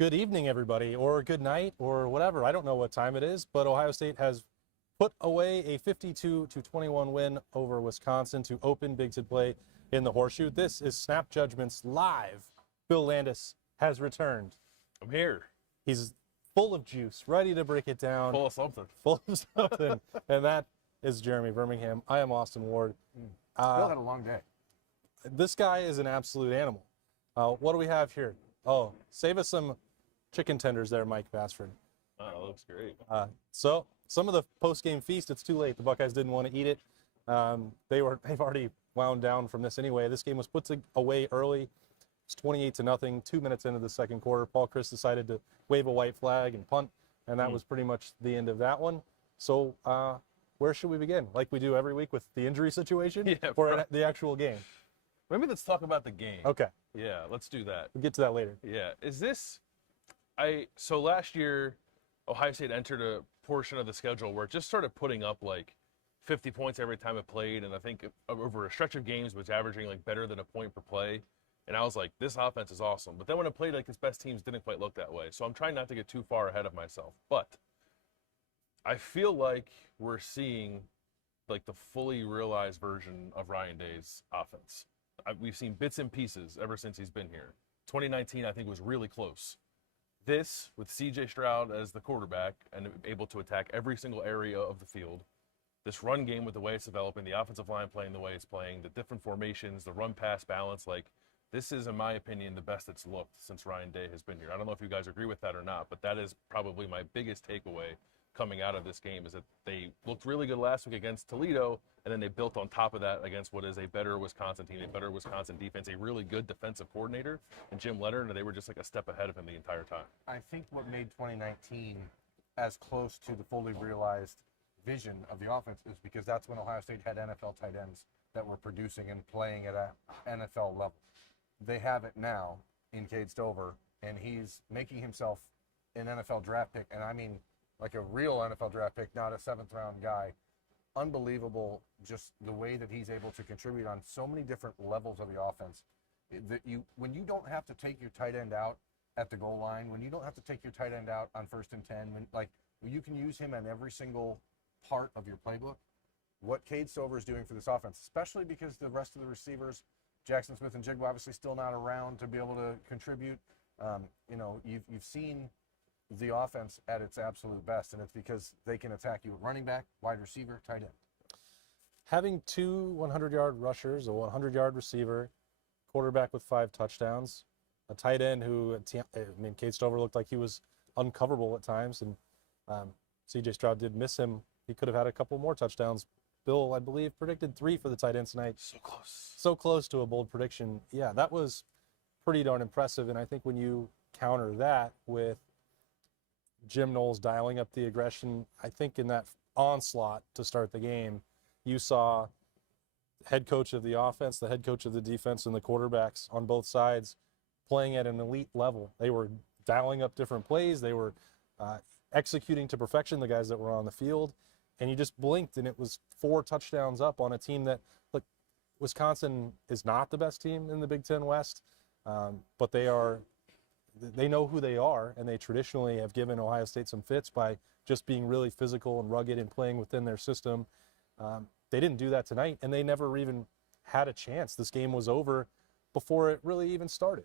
Good evening, everybody, or good night, or whatever. I don't know what time it is, but Ohio State has put away a 52-21 win over Wisconsin to open Big Ten play in the Horseshoe. This is Snap Judgments live. Bill Landis has returned. I'm here. He's full of juice, ready to break it down. Full of something. Full of something. And that is Jeremy Birmingham. I am Austin Ward. Bill had a long day. This guy is an absolute animal. What do we have here? Oh, save us some chicken tenders there, Mike Bassford. Oh, that looks great. So some of the post-game feast, it's too late. The Buckeyes didn't want to eat it. They've already wound down from this anyway. This game was put away early. It's 28-0. 2 minutes into the second quarter, Paul Chris decided to wave a white flag and punt, and that was pretty much the end of that one. So where should we begin? Like we do every week with the injury situation, or the actual game? Maybe let's talk about the game. Okay. Yeah, let's do that. We'll get to that later. Yeah. So last year, Ohio State entered a portion of the schedule where it just started putting up like 50 points every time it played, and I think over a stretch of games was averaging like better than a point per play. And I was like, this offense is awesome. But then when it played like its best teams, didn't quite look that way. So I'm trying not to get too far ahead of myself. But I feel like we're seeing like the fully realized version of Ryan Day's offense. We've seen bits and pieces ever since he's been here. 2019, I think, was really close. This, with C.J. Stroud as the quarterback and able to attack every single area of the field, this run game with the way it's developing, the offensive line playing the way it's playing, the different formations, the run-pass balance, like this is, in my opinion, the best it's looked since Ryan Day has been here. I don't know if you guys agree with that or not, but that is probably my biggest takeaway coming out of this game is that they looked really good last week against Toledo, and then they built on top of that against what is a better Wisconsin team, a better Wisconsin defense, a really good defensive coordinator, and Jim Leonard, and they were just like a step ahead of him the entire time. I think what made 2019 as close to the fully realized vision of the offense is because that's when Ohio State had NFL tight ends that were producing and playing at an NFL level. They have it now in Cade Stover, and he's making himself an NFL draft pick, and I mean like a real NFL draft pick, not a seventh-round guy. Unbelievable, just the way that he's able to contribute on so many different levels of the offense. When you don't have to take your tight end out at the goal line, when you don't have to take your tight end out on 1st and 10, when you can use him in every single part of your playbook. What Cade Stover is doing for this offense, especially because the rest of the receivers, Jaxon, Smith-Njigba, obviously still not around to be able to contribute. You've seen the offense at its absolute best, and it's because they can attack you at running back, wide receiver, tight end. Having two 100-yard rushers, a 100-yard receiver, quarterback with 5 touchdowns, a tight end who, Cade Stover looked like he was uncoverable at times, and C.J. Stroud did miss him. He could have had a couple more touchdowns. Bill, I believe, predicted 3 for the tight end tonight. So close. So close to a bold prediction. Yeah, that was pretty darn impressive, and I think when you counter that with Jim Knowles dialing up the aggression, I think in that onslaught to start the game, you saw head coach of the offense, the head coach of the defense, and the quarterbacks on both sides playing at an elite level. They were dialing up different plays. They were executing to perfection, the guys that were on the field. And you just blinked, and it was 4 touchdowns up on a team that, look, Wisconsin is not the best team in the Big Ten West, but they know who they are, and they traditionally have given Ohio State some fits by just being really physical and rugged and playing within their system. They didn't do that tonight, and they never even had a chance. This game was over before it really even started.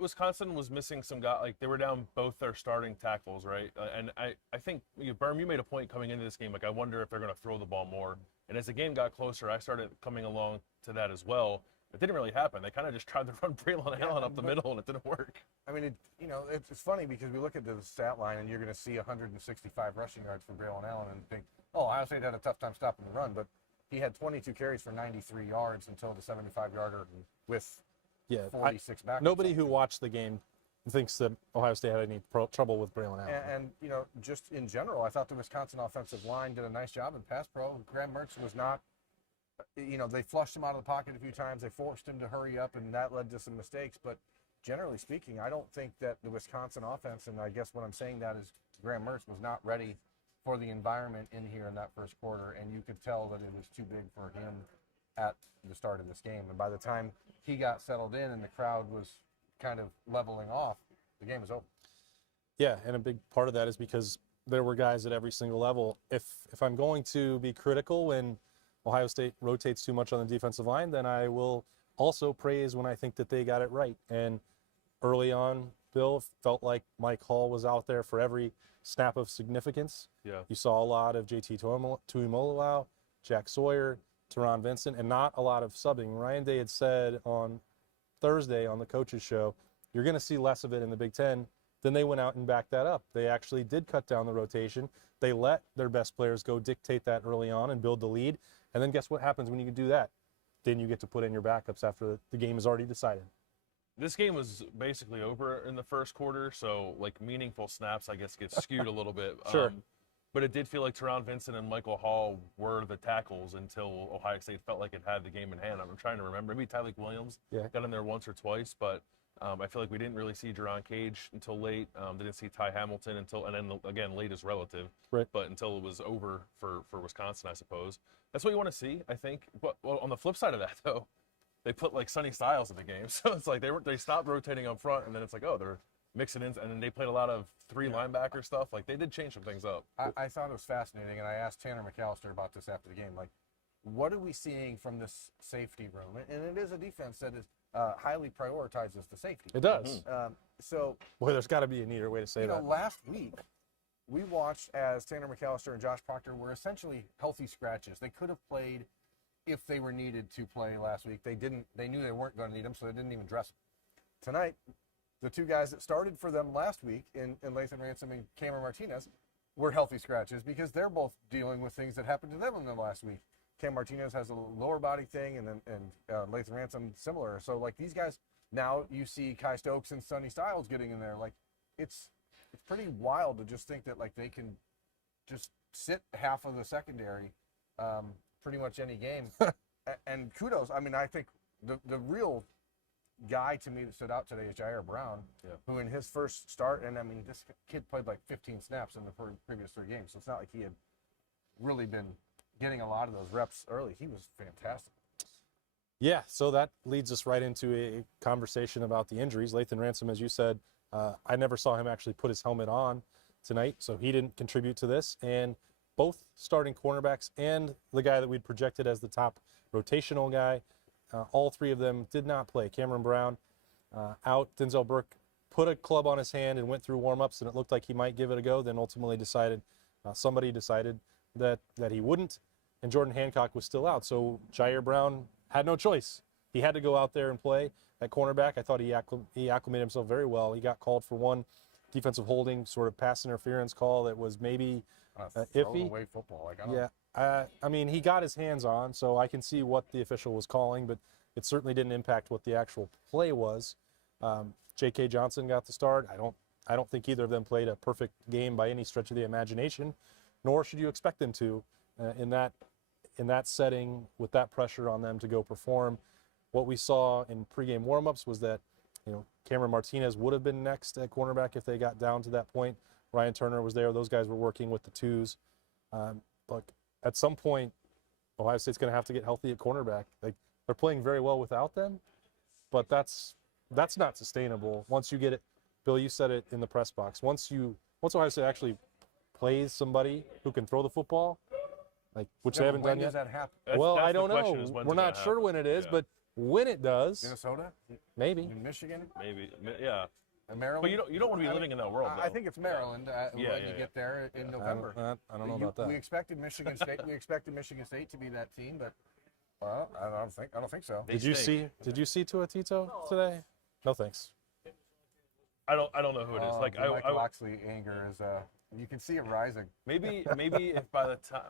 Wisconsin was missing some guys. Like, they were down both their starting tackles, right? And I think, Berm, you made a point coming into this game, like, I wonder if they're going to throw the ball more. And as the game got closer, I started coming along to that as well. It didn't really happen. They kind of just tried to run Braylon Allen up the middle, and it didn't work. I mean, it's funny because we look at the stat line, and you're going to see 165 rushing yards for Braylon Allen and think, oh, Ohio State had a tough time stopping the run. But he had 22 carries for 93 yards until the 75-yarder with 46 back. Nobody who watched the game thinks that Ohio State had any trouble with Braylon Allen. And just in general, I thought the Wisconsin offensive line did a nice job in pass pro. Graham Mertz was not, they flushed him out of the pocket a few times. They forced him to hurry up, and that led to some mistakes. But generally speaking, I don't think that the Wisconsin offense, and I guess what I'm saying that is Graham Mertz was not ready for the environment in here in that first quarter, and you could tell that it was too big for him at the start of this game. And by the time he got settled in and the crowd was kind of leveling off, the game is over. Yeah, and a big part of that is because there were guys at every single level. If I'm going to be critical when Ohio State rotates too much on the defensive line, then I will also praise when I think that they got it right. And early on, Bill, felt like Mike Hall was out there for every snap of significance. Yeah. You saw a lot of JT Tuimoloau, Jack Sawyer, Teron Vincent, and not a lot of subbing. Ryan Day had said on Thursday on the coaches show, you're going to see less of it in the Big Ten. Then they went out and backed that up. They actually did cut down the rotation. They let their best players go dictate that early on and build the lead. And then guess what happens when you can do that? Then you get to put in your backups after the game is already decided. This game was basically over in the first quarter, so like meaningful snaps, I guess, get skewed a little bit. Sure. But it did feel like Teron Vincent and Michael Hall were the tackles until Ohio State felt like it had the game in hand. I'm trying to remember. Maybe Tyleik Williams got in there once or twice, but I feel like we didn't really see Jerron Cage until late. Didn't see Ty Hamilton until, and then again, late is relative, right? But until it was over for Wisconsin, I suppose. That's what you want to see, I think. But well, on the flip side of that, though, they put like Sonny Styles in the game, so it's like they stopped rotating up front, and then it's like, oh, they're mixing in, and then they played a lot of three linebacker stuff. Like they did change some things up. I thought it was fascinating, and I asked Tanner McAllister about this after the game. Like, what are we seeing from this safety room? And it is a defense that is highly prioritizes the safety. It does. So, boy, there's got to be a neater way to say that. Last week we watched as Tanner McAllister and Josh Proctor were essentially healthy scratches. They could have played if they were needed to play last week. They didn't. They knew they weren't going to need them, so they didn't even dress them. Tonight, the two guys that started for them last week in Lathan Ransom and Cameron Martinez were healthy scratches because they're both dealing with things that happened to them in the last week. Cam Martinez has a lower body thing, and Lathan Ransom similar. So like these guys, now you see Kai Stokes and Sonny Styles getting in there. Like it's pretty wild to just think that like they can just sit half of the secondary, pretty much any game. And kudos. I mean, I think the real guy to me that stood out today is Jair Brown, who in his first start, and I mean this kid played like 15 snaps in the previous 3 games, so it's not like he had really been getting a lot of those reps early. He was fantastic. Yeah, so that leads us right into a conversation about the injuries. Lathan Ransom, as you said, I never saw him actually put his helmet on tonight, so he didn't contribute to this. And both starting cornerbacks and the guy that we'd projected as the top rotational guy, all 3 of them did not play. Cameron Brown out. Denzel Burke put a club on his hand and went through warm-ups, and it looked like he might give it a go, then ultimately somebody decided that he wouldn't. And Jordan Hancock was still out. So Jair Brown had no choice. He had to go out there and play at cornerback. I thought he acclimated himself very well. He got called for one defensive holding, sort of pass interference call that was maybe iffy. Away football. Like, I mean, he got his hands on, so I can see what the official was calling, but it certainly didn't impact what the actual play was. J.K. Johnson got the start. I don't think either of them played a perfect game by any stretch of the imagination, nor should you expect them to in that setting with that pressure on them to go perform. What we saw in pregame warmups was that, Cameron Martinez would have been next at cornerback if they got down to that point. Ryan Turner was there. Those guys were working with the twos. Look, at some point, Ohio State's going to have to get healthy at cornerback. Like, they're playing very well without them, but that's not sustainable. Once you get it, Bill, you said it in the press box. Once Ohio State actually plays somebody who can throw the football, like which they haven't done when yet. does that happen? Well, that's I don't the question, know. is when's We're it not gonna sure happen? when it is, Yeah. but when it does, Minnesota? maybe. In Michigan? Maybe, yeah. Maryland? But you don't want to be living in that world, though. I think it's Maryland when you get there in November. I don't know about that. We expected Michigan State. To be that team, but well, I don't think so. Did you see Tua Tito today? No thanks. I don't know who it is. Like Mike Loxley anger is you can see it rising. Maybe if by the time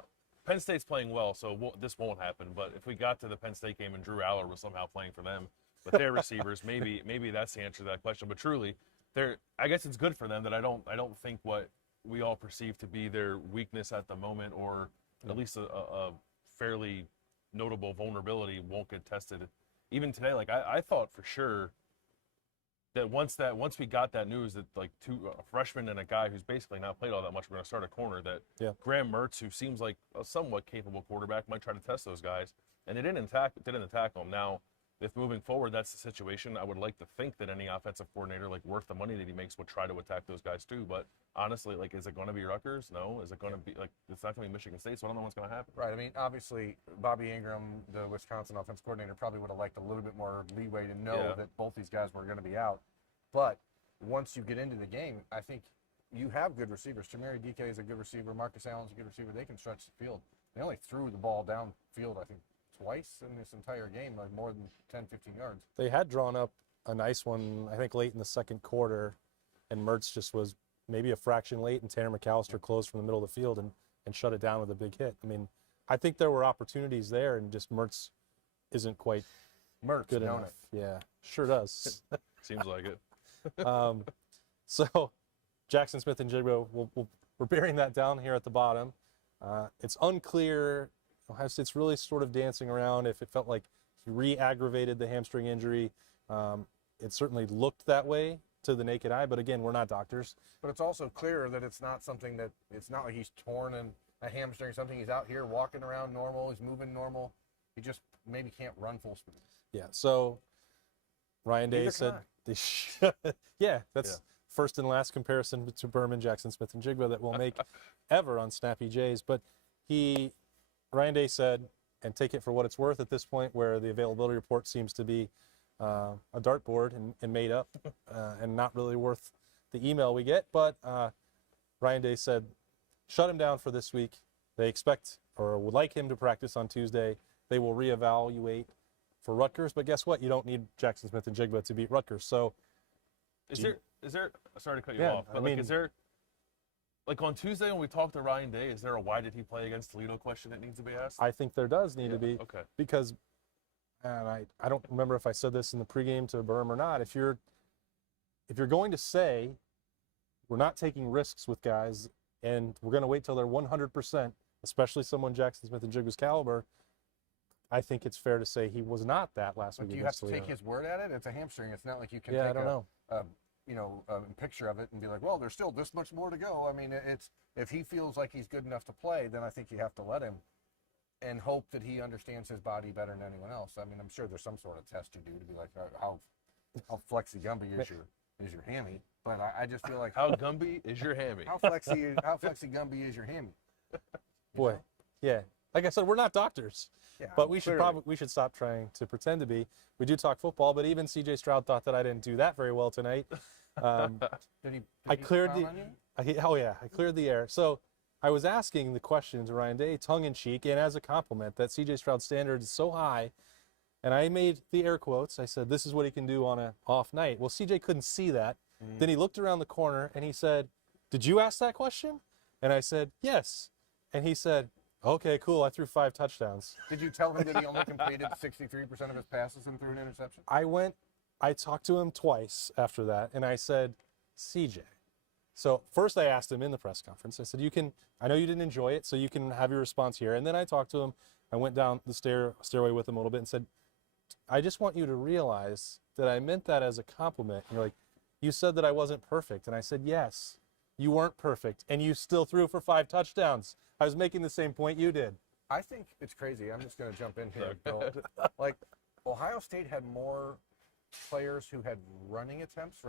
Penn State's playing well, so this won't happen. But if we got to the Penn State game and Drew Aller was somehow playing for them with their receivers, maybe that's the answer to that question. But truly, I guess it's good for them that I don't think what we all perceive to be their weakness at the moment, or at least a fairly notable vulnerability, won't get tested. Even today, like I thought for sure that once we got that news that like a freshman and a guy who's basically not played all that much, we're going to start a corner, that Graham Mertz, who seems like a somewhat capable quarterback, might try to test those guys, and they didn't attack them. Now, if moving forward that's the situation, I would like to think that any offensive coordinator, like worth the money that he makes, would try to attack those guys too. But honestly, like, is it going to be Rutgers? No. Is it going to be like, it's not going to be Michigan State? So I don't know what's going to happen. Right. I mean, obviously, Bobby Ingram, the Wisconsin offense coordinator, probably would have liked a little bit more leeway to know that both these guys were going to be out. But once you get into the game, I think you have good receivers. Tamari DK is a good receiver. Marcus Allen's a good receiver. They can stretch the field. They only threw the ball downfield, I think, twice in this entire game, like more than 10, 15 yards. They had drawn up a nice one, I think, late in the second quarter, and Mertz just was maybe a fraction late, and Tanner McAllister closed from the middle of the field and shut it down with a big hit. I mean, I think there were opportunities there, and just Mertz isn't quite good enough. Yeah, sure does. Seems like it. So Jaxon Smith-Njigba, we're burying that down here at the bottom. It's unclear. Ohio State's really sort of dancing around if it felt like he re-aggravated the hamstring injury. It certainly looked that way to the naked eye, but again, we're not doctors. But it's also clear that it's not something that, it's not like he's torn in a hamstring or something. He's out here walking around normal. He's moving normal. He just maybe can't run full speed. Yeah, so Ryan Day said, that's first and last comparison to Berman, Jaxon Smith-Njigba that we'll make ever on Snappy Jays. But Ryan Day said, and take it for what it's worth at this point, where the availability report seems to be a dartboard and made up and not really worth the email we get. But Ryan Day said, shut him down for this week. They expect or would like him to practice on Tuesday. They will reevaluate for Rutgers. But guess what? You don't need Jaxon Smith-Njigba to beat Rutgers. So is there, sorry to cut you off, but is there, like on Tuesday when we talked to Ryan Day, is there a why did he play against Toledo question that needs to be asked? I think there does need to be. Okay. Because, and I don't remember if I said this in the pregame to Berm or not, if you're going to say we're not taking risks with guys and we're going to wait till they're 100%, especially someone Jaxon Smith-Njigba's caliber, I think it's fair to say he was not that last week. Do you have to take his word at it? It's a hamstring. It's not like you can I take don't know. A picture of it and be like, well, there's still this much more to go. I mean, it's if he feels like he's good enough to play, then I think you have to let him and hope that he understands his body better than anyone else. I mean, I'm sure there's some sort of test you do to be like, how flexi-gumby is your hammy? But I just feel like how gumby is your hammy? How flexi-gumby is your hammy? Boy, yeah. Like I said, we're not doctors. Yeah, but we should stop trying to pretend to be. We do talk football, but even C.J. Stroud thought that I didn't do that very well tonight. I cleared the air. So I was asking the question to Ryan Day, tongue in cheek, and as a compliment that C.J. Stroud's standard is so high, and I made the air quotes. I said, "This is what he can do on an off night." Well, C.J. couldn't see that. Then he looked around the corner and he said, "Did you ask that question?" And I said, "Yes." And he said, "Okay, cool. I threw 5 touchdowns." Did you tell him that he only completed 63% of his passes and threw an interception? I talked to him twice after that, and I said, "CJ." So first I asked him in the press conference. I said, I know you didn't enjoy it, so you can have your response here. And then I talked to him. I went down the stairway with him a little bit and said, "I just want you to realize that I meant that as a compliment." And you're like, "You said that I wasn't perfect." And I said, "Yes, you weren't perfect, and you still threw for 5 touchdowns. I was making the same point you did." I think it's crazy. I'm just going to jump in here, Bill. Like, Ohio State had more players who had rushing attempts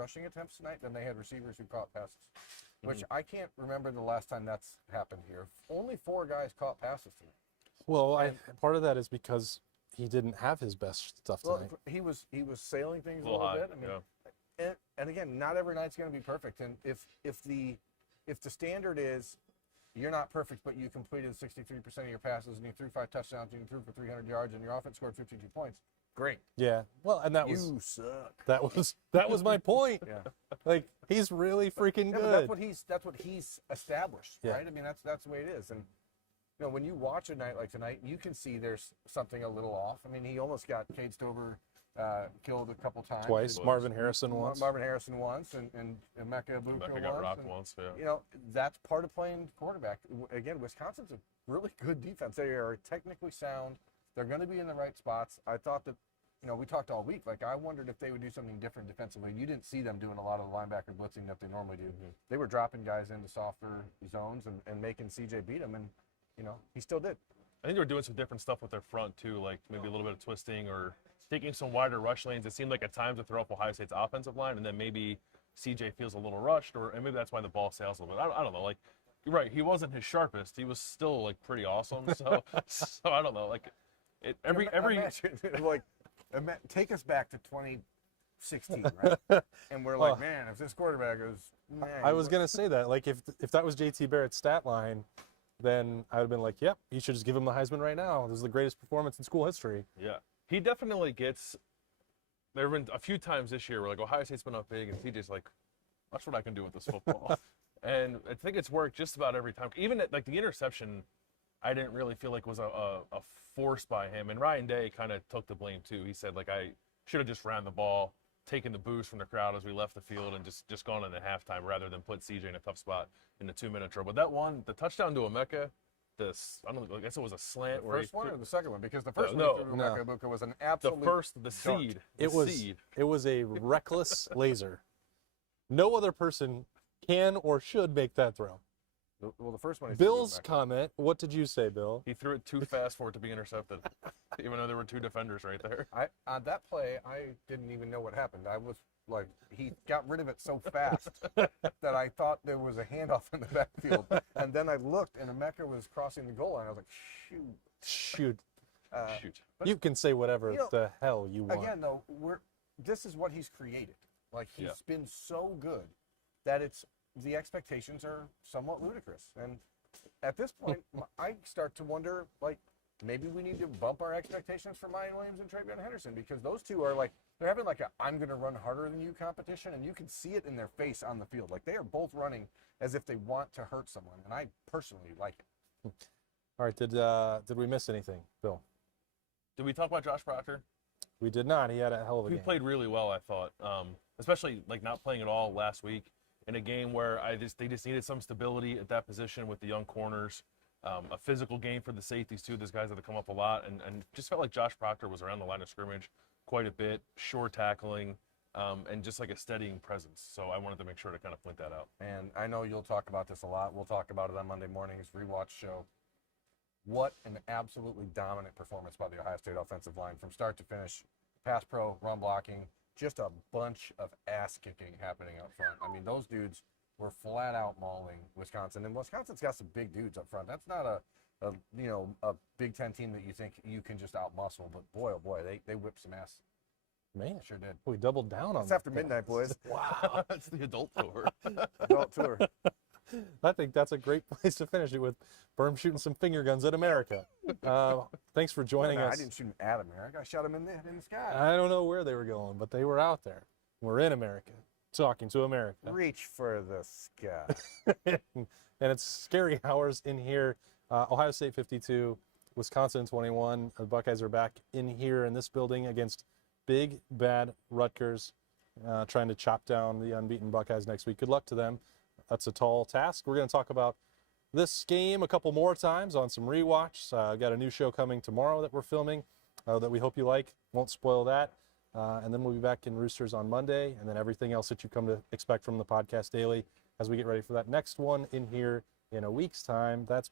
tonight than they had receivers who caught passes, which I can't remember the last time that's happened here. Only 4 guys caught passes tonight. Well, part of that is because he didn't have his best stuff tonight. He was sailing things a little little high, bit. I mean, and again, not every night's going to be perfect. And if the standard is you're not perfect, but you completed 63% of your passes and you threw 5 touchdowns and you threw for 300 yards and your offense scored 52 points, great. Yeah. Well, and you suck. That was my point. Yeah. Like, he's really freaking good. But that's what he's established, Yeah. right? I mean, that's the way it is. And when you watch a night like tonight, you can see there's something a little off. I mean, he almost got Cade Stover killed a couple times. Twice. Marvin Harrison once. And Emeka Egbuka once. Got rocked once, yeah. That's part of playing quarterback. Again, Wisconsin's a really good defense. They are technically sound. They're going to be in the right spots. I thought that, we talked all week. Like, I wondered if they would do something different defensively. You didn't see them doing a lot of the linebacker blitzing that they normally do. Mm-hmm. They were dropping guys into softer zones and making CJ beat them, and, he still did. I think they were doing some different stuff with their front, too, like maybe a little bit of twisting or taking some wider rush lanes. It seemed like at times to throw up Ohio State's offensive line, and then maybe CJ feels a little rushed, and maybe that's why the ball sails a little bit. I don't know. Like, you're right, he wasn't his sharpest. He was still like pretty awesome. So I don't know. Like, every Imagine, like, take us back to 2016, right? And we're like, man, if this quarterback is, man, I was gonna say that. Like, if that was JT Barrett's stat line, then I would have been like, yep, you should just give him the Heisman right now. This is the greatest performance in school history. Yeah, he definitely gets. There have been a few times this year where like Ohio State's been up big, and CJ's like, "Watch what I can do with this football," and I think it's worked just about every time. Even like the interception, I didn't really feel like was a force by him, and Ryan Day kind of took the blame too. He said like, I should have just ran the ball, taken the boost from the crowd as we left the field, and just gone in the halftime rather than put CJ in a tough spot in the 2-minute drill. But that one, the touchdown to Emeka, I guess it was a slant. The first one or the second one? Because the first No, one he threw to Emeka Egbuka was an absolute the seed. It was a reckless laser. No other person can or should make that throw. Well, the first one he threw to Bill's Emeka. comment. What did you say, Bill? He threw it too fast for it to be intercepted, even though there were two defenders right there. On that play, I didn't even know what happened. I was like, he got rid of it so fast that I thought there was a handoff in the backfield. And then I looked, and Emeka was crossing the goal line. I was like, shoot. Shoot. You can say whatever the hell you want. Again, though, this is what he's created. Like, he's Yeah. been so good that the expectations are somewhat ludicrous. And at this point, I start to wonder, like, maybe we need to bump our expectations for Mayan Williams and Travion Henderson, because those two are like, they're having like a I'm going to run harder than you competition, and you can see it in their face on the field. Like, they are both running as if they want to hurt someone, and I personally like it. All right, did we miss anything, Bill? Did we talk about Josh Proctor? We did not. He had a hell of a He game. played really well, I thought, especially like not playing at all last week in a game where they just needed some stability at that position with the young corners. A physical game for the safeties too. Those guys have to come up a lot, and just felt like Josh Proctor was around the line of scrimmage quite a bit, sure tackling, and just like a steadying presence. So I wanted to make sure to kind of point that out. And I know you'll talk about this a lot. We'll talk about it on Monday morning's rewatch show. What an absolutely dominant performance by the Ohio State offensive line from start to finish. Pass pro, run blocking, just a bunch of ass kicking happening up front. I mean, those dudes were flat out mauling Wisconsin, and Wisconsin's got some big dudes up front. That's not a Big Ten team that you think you can just out muscle, but boy, oh boy, they whipped some ass. Man, Sure did. we doubled down on It's after midnight, boys. Wow. That's the adult tour. Adult tour. I think that's a great place to finish it with Berm shooting some finger guns at America. Thanks for joining No, us. I didn't shoot him at America. I shot him in the sky. I don't know where they were going, but they were out there. We're in America, talking to America. Reach for the sky. And it's scary hours in here. Ohio State 52, Wisconsin 21. The Buckeyes are back in here in this building against big, bad Rutgers, trying to chop down the unbeaten Buckeyes next week. Good luck to them. That's a tall task. We're going to talk about this game a couple more times on some rewatch. Got a new show coming tomorrow that we're filming that we hope you like. Won't spoil that. And then we'll be back in Roosters on Monday, and then everything else that you come to expect from the podcast daily as we get ready for that next one in here in a week's time. That's